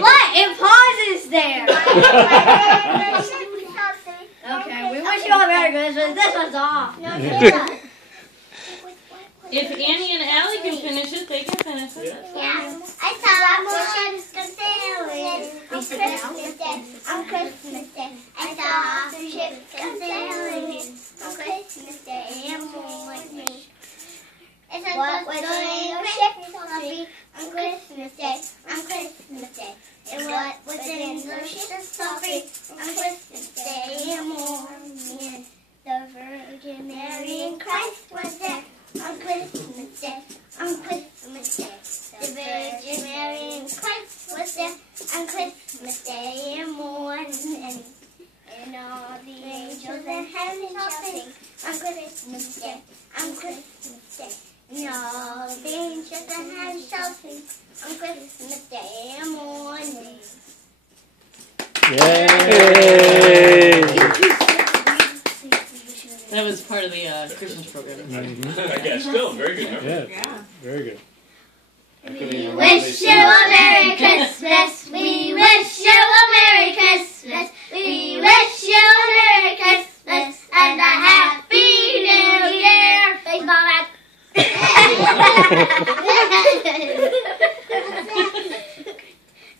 What? It pauses there. Okay, we wish you all Merry Christmas. This one's off. If Annie and Allie can finish it, they can finish it. Yeah. I saw ships go sailing on Christmas Day. On Christmas Day. I saw some ships go sailing on Christmas Day. And moon like me. It said what was in the ships be on Christmas Day. On Christmas Day. And what was in the ships be on Christmas Day and morning. The Virgin Mary and Christ was there. On Christmas Day, on Christmas Day, the Virgin Mary and Christ was there on Christmas Day and morning, and all the angels in heaven shall sing on Christmas Day, on Christmas Day, and all the angels in heaven shall sing on Christmas Day and morning. Yay! That was part of the Christmas program. I guess still very good. Yeah, very good. We wish you a Merry Christmas. We wish you a Merry Christmas. We wish you a Merry Christmas and a Happy New Year. Baseball bat.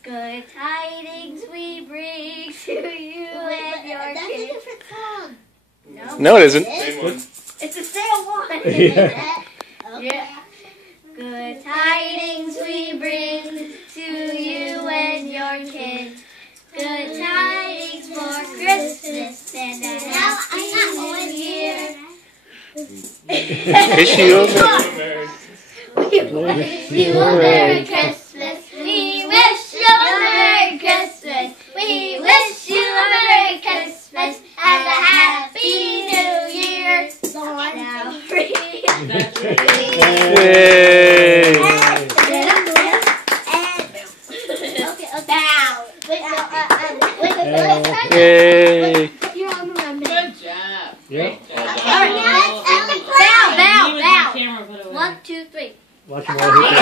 Good tidings we bring to you and your That's a kids. different song. No, it isn't. Same one. It's the same one. Yeah. Yeah. Good tidings we bring to you and your kids. Good tidings for Christmas and a Happy New Year. Wish you a We wish you a Merry Christmas. We wish you a Merry Christmas. We wish you a Merry Christmas and a Happy New Year. Now free. Yay! Yay! Good job. Yep. Bow, bow, Leave it in bow. the camera, put it away. 1, 2, 3. Watch them all hit